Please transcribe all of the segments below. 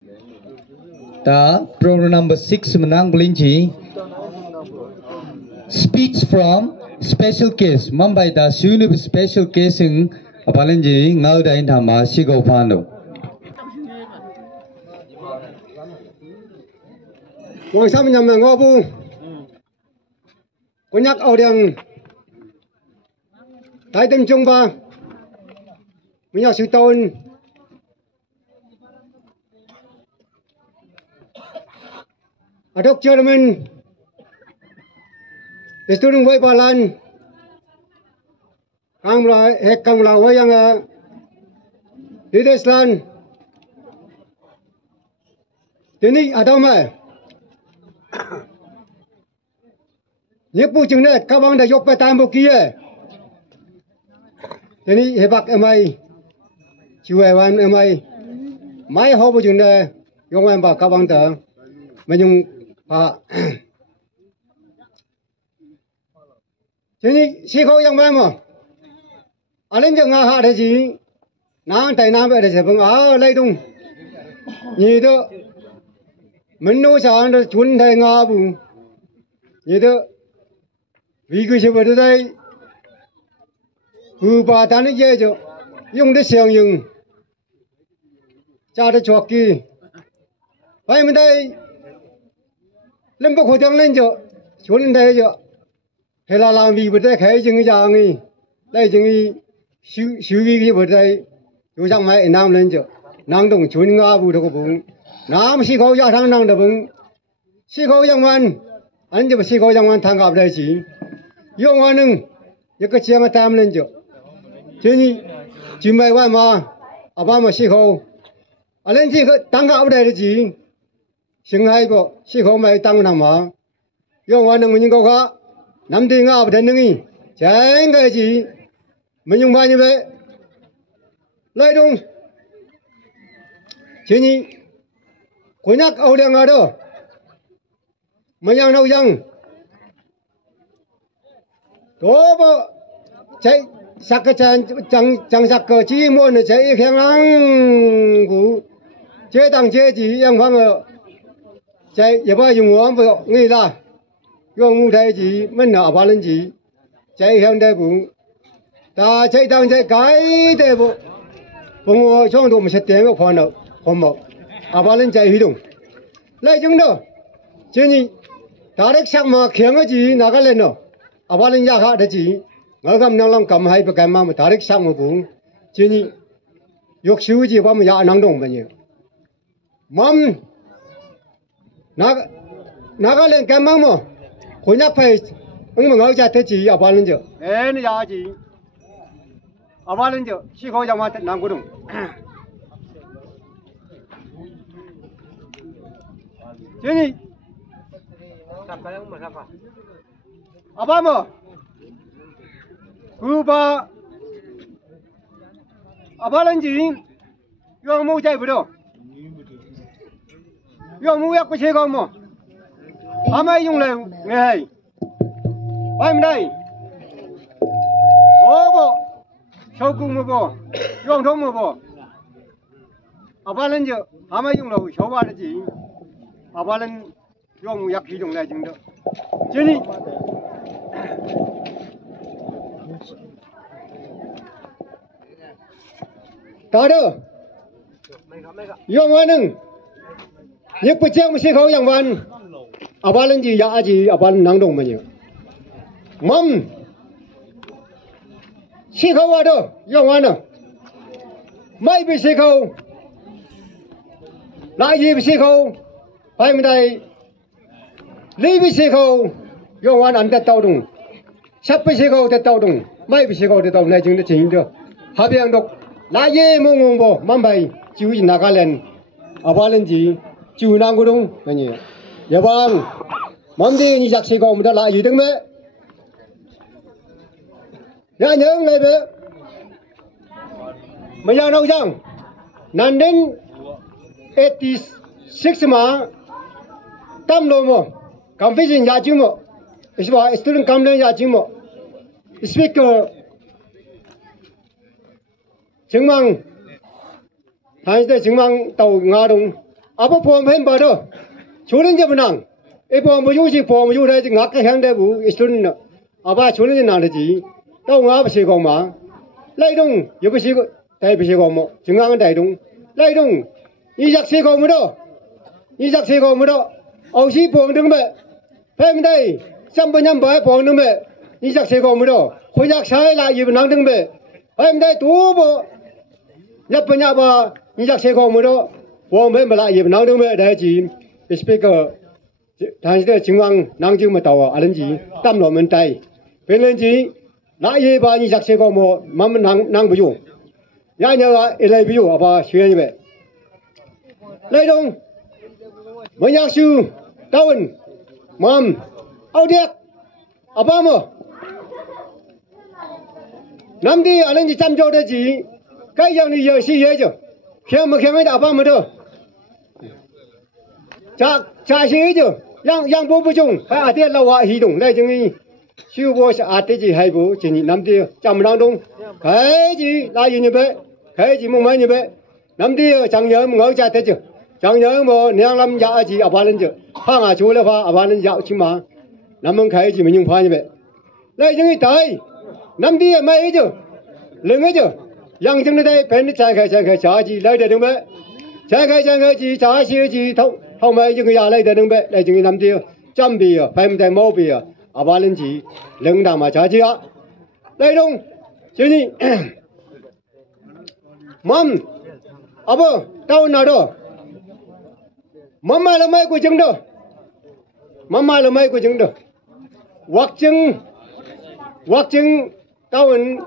The program number 6 menang belinci. Speech from special case. Mambai da sunu special case ng apalinji ngal da indama sigo pano. Ngồi sao mình nhầm ngô bu. Có nhắc ở đường tại tâm trung ba. Mình nhắc sự tôn. Ở đốc chưa mình. Để tôi đừng quay bà lan. Càng là quay yang đi đến lan. Thế này ở đâu mà? Nhếp bu chừng này các bạn đã dọc về tam bộ kia. Thế này hệ bạc em ai, chú em ai, máy hộp bu chừng này dùng em bảo các bạn đó, mình dùng thế này xí khâu yang mai mà, anh lên chừng hạ thế gì, nàng tay nam về để xem lấy đúng, như đó, mình nuôi sáng rồi chuẩn thay ngà bu, như đó. Vì cái sự vật đây, bà ta nói dễ cho, dùng để xem dùng, cha để chuộc kỳ, vậy mình đây, lên bậc hội đồng lên cho, xuống lên đây cho, hay là làm vì vật đây khai chừng cái dạng này, đây chừng cái xử lý cái vật đây, chú chẳng mấy nam lên cho, năng động chuẩn ngã bù đâu có bụng, nam sĩ khâu gia thang năng đâu bụng, sĩ khâu giang man, anh cho sĩ khâu giang man thang gặp đây chỉ. Yung aneng, cái chiang ở tam lên chỗ, thế nhỉ, chỉ mấy quan mà, bà mà xí khâu, lên chỉ tăng gạo đây là gì, sinh hay bộ, xí khâu mấy tăng nằm mà, yung aneng mình có khác, nằm đi ngạo bên nưng, chén cái gì, mình dùng bao nhiêu vậy, lấy đúng, thế nhỉ, cuối nhắc âu đen ở đâu, mình yang đâu yang. Đó bộ chạy sắc cái chẳng sắc cái chi mua nó chạy khen lăng của chế tăng chế chỉ yang phăng rồi chạy giờ bây dùng ngón vừa nghĩ ra dùng ngu thay chỉ mình nợ ba lên chỉ chạy khen đây cũng ta chạy tăng chạy cái đây bộ vùng trong độ một set tiền của nợ không một ba lên chạy huy động lấy chúng đâu chứ nhỉ ta đấy sắc mà khen cái gì nào cái lên đâu bà lên nhà khác đấy chị, ngỡ cầm năng cầm hay bị cầm mà tarik sang một vùng, chứ nhỉ, dục sư gì qua mà nhà năng động bao nhiêu, mắm, naga lên cầm mà, khối nhắc phải, mà ngỡ ra thế chị, bà lên chưa, ê nó ra chị, bà lên chưa, chỉ có trong mà năng cố động, chứ nhỉ, apa mo? Kuba apa lanji? Yang mau cai bedo? Yang mau yak pecah kau mo? Amai yung le ngeh. Pai mendai. Oh bo, shoku mo bo, yang thong mo bo. Apa lanji? Amai yung le shoku ada ji. Apa lan yang mau yak hidung le jeng do. Jadi ta đó, yung anh nhớ bữa trước mình sẽ khâu yang văn, ba lần gì ya gì, ba lần năng động mà nhiều, mắm, sẽ khâu ở đâu, yung anh mấy bị sẽ khâu, lại gì bị sẽ khâu, phải mình đây, lý bị sẽ khâu, yung anh ăn tết tàu đúng, sắp bị sẽ khâu tết tàu đúng, mấy bị sẽ khâu tết tàu này chúng ta chỉnh được, hợp yang độc. Lại ye mong mong bo mam bay chú ý Nagaland ba lên gì chú năng của đúng là nhỉ giờ bang mam đi như giặc sĩ công đã lại gì đứng mẹ nhớ nhớ này bé mà giờ đâu chăng nan đến 86 mà tâm lo mo cầm phí gì giá chứ mo isba student cầm lên giá chứ mo speaker chứng minh hai cái chứng minh tàu Nga đông 아버 보험해 봐도 조는 게 뭐랑 이 보험 요시 보험 요래 ngạc cái hàng đấy bu 이스는 아바 조는 게 나르지 또 ngáp sĩ con mà lấy đông 옆에 sĩ đại bị sĩ con mà 증강은 đại đông lấy đông 이작 sĩ con mà đó 이작 sĩ con mà đó ông sĩ 보험 đứng mẹ phèm đây trăm bên nhâm bái 보험 đứng mẹ 이작 sĩ con mà đó hồi giặc sai lại gì năng đứng mẹ phèm đây tú bộ nhập bên nhà bà 이작 sĩ con mà đó 보험 phèm lại gì năng đứng mẹ đại chỉ speaker 당시에 증왕 낭증만 따와 알은지 땀 놓으면 따이 별런지 나의 바니 작세고 뭐 맘은 낭부요 야녀가 일레비요 아바 시연이베 레동 뭐약수 따운 맘 아우디야 아바 뭐 남디 알은지 짬 줘야지 까이장이 여시 해줘 그냥 뭐 그냥 아바 뭐도 자 시해줘 yang bố bố chung phải ở đây là hoa hy động đây chúng mình siêu bố sẽ ở đây gì hay bố chỉ nhìn năm tiêu trăm năm đông cái gì là gì như vậy cái gì mong mấy như vậy năm tiêu chẳng nhớ ngỡ cha thế chứ chẳng nhớ mà nếu làm dạ gì ở ba lần chứ phang à chú là phang ở ba lần dạo chứ mà năm mong cái gì mình nhung phang như vậy đây chúng mình tới năm tiêu mấy chứ lưng ấy chứ yang chúng đây bên trái cái trả gì lấy được đúng vậy trái cái gì trả gì thông hôm nay chúng ta lấy được bệ đây chúng năm tiêu trăm bì phải một mẫu bì ở ba lần chỉ lưng đằng mà trả chi á đây đúng chứ nhỉ mắm à bơ tao nào đó mắm mai là mai của chúng đó mắm mai là mai của chúng đó hoặc chừng tao ăn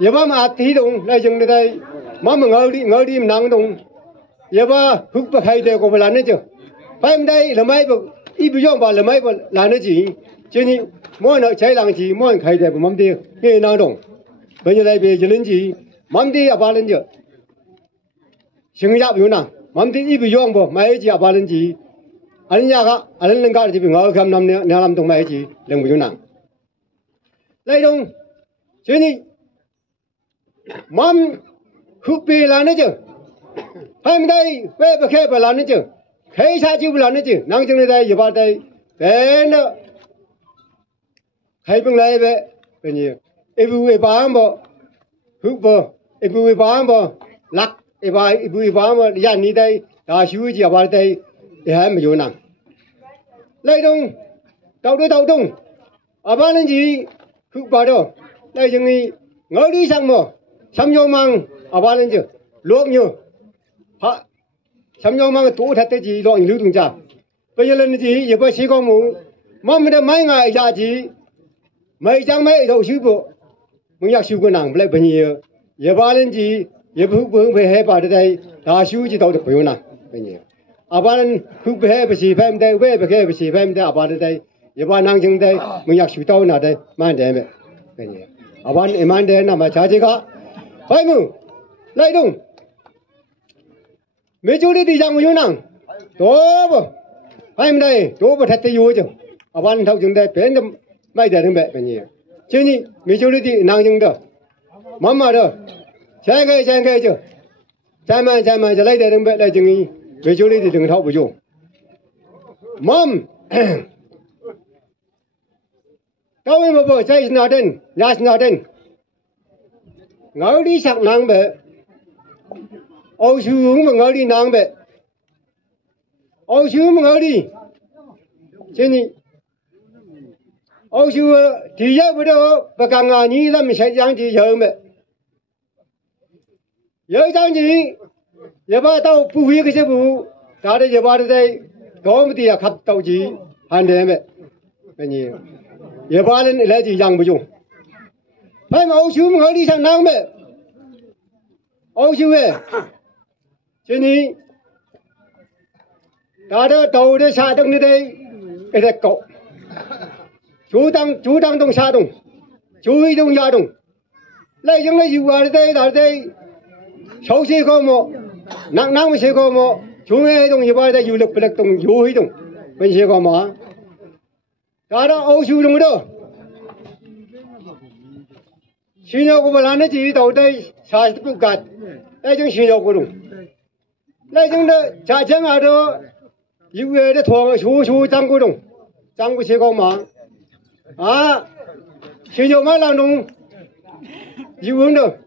giờ ba mà tí đúng đây chúng đây mắm mà ngồi đi nắng đúng giờ ba hút bạc hay đều có phải làm nữa chứ phải không đây là mấy bậc ít bây giờ bà là mấy bậc làm nữa gì chứ nhỉ mỗi người chạy làm gì mỗi người hay đều có mắm đi cái nào đồng bây giờ đây bây giờ lên gì mắm đi à ba lên chứ sinh ra biểu nào mắm đi ít bây giờ bà mấy gì à ba lên gì anh nhà cả anh lên cả thì bị ngồi cầm năm nhà làm đồng mấy gì lần bây giờ nào đây đồng chứ nhỉ mắm hút bì làm nữa chứ phải không đây về bậc khai phải làm nữa chứ khai sao chứ làm nữa chứ năng chừng đây giờ ba đây cái nó khai bằng lại về cái gì ibu ba mà hút bơ ibu ba mà lắc ibu ba mà nhà ní đây đã xíu gì ba đây thì hai mươi vô năng lấy đông tàu đông à ba lên gì hút ba đâu đây chừng này ngồi đi sang mà sắm vô mang à ba lên chứ luộc nhiều họ sắm nhau mang tủ thật gì lo lưu động cha bây giờ lên gì giờ bây giờ có mu mà mình đã mấy ngày ra gì mấy trang mấy đầu sư bộ mìnhอยากsư cái nàng lại bây giờ ba lên gì giờ bước về hè ba đây đã sư chỉ đầu được bao nàng bây giờ à ba lên bước về hè bây giờ phải em đây về hè bây giờ phải em đây à ba đây giờ ba nàng chừng đây mìnhอยากsư đầu nào đây mang đây bây giờ à ba em mang đây nào mà trả gì cả phải không lại đúng mấy chú đi ra ngoài năng đó bơ phải không đây đó bơ thật là vui chứ ở ban thâu chúng đây bên trong mấy đời đừng bẹ bây giờ chứ nhỉ mấy chú đi năng chúng đó mắm mà đó xem cái chứ xem màจะlấy đời đừng bẹ đây chừng nhỉ mấy chú đi đừng thâu bự chú mắm tao mới bơ chơi nào đến nhà nào đến ngồi đi sạc năng bẹ ôi sư mà ngồi đi nàng bệ ôi sư mà ngồi đi chứ nhỉ ôi sư thì giờ bây giờ bà càng ngà nhí là mình sẽ giang gì giờ mẹ giờ giang gì giờ ba tao bù huy cái xe bù ta đây giờ ba đây có một tí khắp tàu gì hành đề mẹ cái gì giờ ba lên lại gì giang bây giờ phải mà ôi sư mà ngồi đi sang nàng mẹ ôi sư ơi chứ nhỉ ta đó tàu đó xa đông đi đây cái này cậu chú đang đông xa đông chú ý đông xa đông lấy những cái gì qua đây là đây xấu xí không mà nặng mới xí không mà chú nghe đông gì qua đây du lịch đông chú ý đông bên xí không mà ta đó ô chú đông đó xin nhau của bà lan nó chỉ tàu đây xa tiếp cận đây chúng xin nhau của đông 来种的家乡啊的，有的团出张国栋，张国切高嘛，啊，学校嘛当中有的，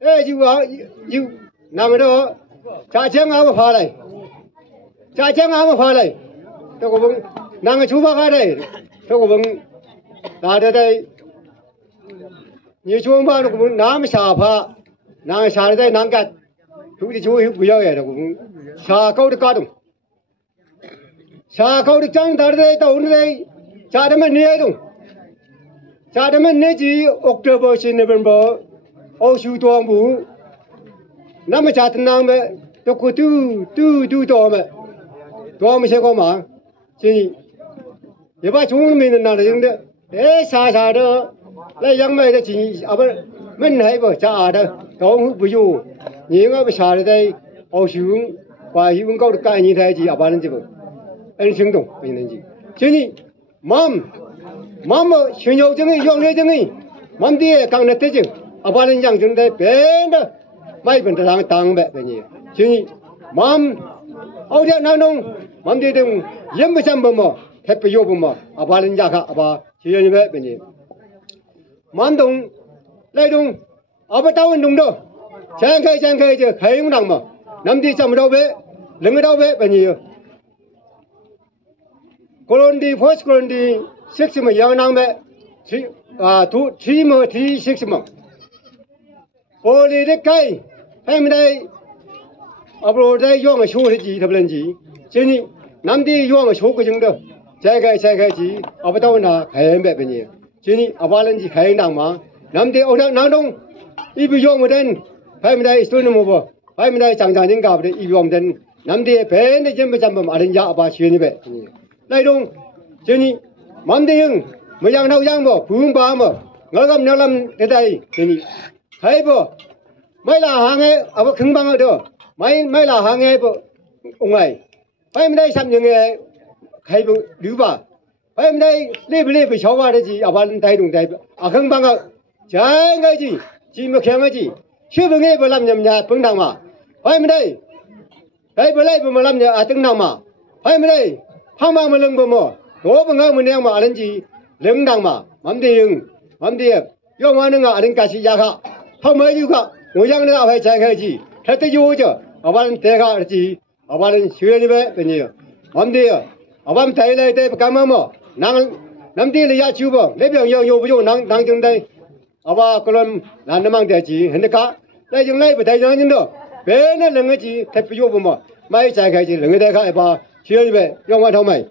哎有那个的家乡啊我发来，家乡啊我发来，这个问那个出发开来，这个问那的你说嘛那个问那么下爬，那个下来在南干。chúng thì chú bây giờ là cũng xa câu được cá đồng xa câu được trăng ta đây tàu đây xa đâm anh nhé đồng xa đâm anh nhé chỉ October xin November ô siêu toàn bộ năm mà xa tân nam mà tôi có tu to mà sẽ có mà chỉ giờ ba chúng mình là những đấy để xa đó lấy giống mấy cái chỉ ở bên mình hay bảo xa đó đó không bây giờ những cái xa đây ở xuống và những câu được cái như thế gì ở bên gì vậy anh sinh động cái này gì chứ nhỉ mắm mà sinh nhậu chứ nhỉ dùng này chứ nhỉ mắm đi càng nết chứ ở bên yang chúng đây bên đó mấy bên đó tăng bẹ cái gì chứ nhỉ mắm ở đây nào nông mắm đi đừng yếm bê chăm bơm mà hết bây giờ bơm mà ở bên yang khác ở bên chỉ như vậy cái gì mắm đông lại đông ở bên tàu đông đó chẳng khai chứ khai không đằng mà nắm đi chăm đâu bé lưng ở đâu bé bao nhiêu colony first colony six mà giang năng bé two three mà three six mà poly đấy cái hay mình đây ở bên đây dùng ở số cái gì thập lần gì chứ nhỉ nắm đi dùng ở số cái gì đó chẳng khai gì ở bên đâu là khai bé bao nhiêu chứ nhỉ ở bên gì khai đằng mà nắm đi ở đâu nào đông 이 비용 모든 파이미다이 스토는 뭐 파이미다이 장장진 가브데 이 비용된 남대에 배에 전부 잠범 아른자 아바 시연이베 나이동 저니 맘대형 뭐양 나오양 뭐 부음바 뭐 너감 너람 대다이 저니 하이버 마이라 항에 아바 금방어도 마이라 항에 뭐 옹아이 파이미다이 삼령에 하이버 류바 파이미다이 레블레브 샤와르지 아바는 다이동 다이 아 금방어 장가지 chỉ một khéo cái gì chưa vừa nghe vừa làm nhầm nhà phương nào mà phải mới đây đây vừa lấy vừa làm nhà à từng nào mà phải mới đây không bao mà lưng vừa mò đố vừa ngang vừa ngang mà lên gì lưng nào mà mắm đi yêu mà nương à đến cả sĩ gia cả không mấy yêu cả người dân nó phải chạy cái gì thế tới yêu chứ ở bên thế cả gì ở bên xưa như vậy bên nhiều mắm đi ở bên thấy đây đây cảm ơn mà năng nắm đi là giá chịu bao lấy biểu nhiều ví dụ năng trong đây 아바 그럼 난나망 되지 했는가 나 지금 나이 부터 되는데 왜는 능이지 대표 보면 많이 잘 가지 능이 대가 봐 지연배 영화 정말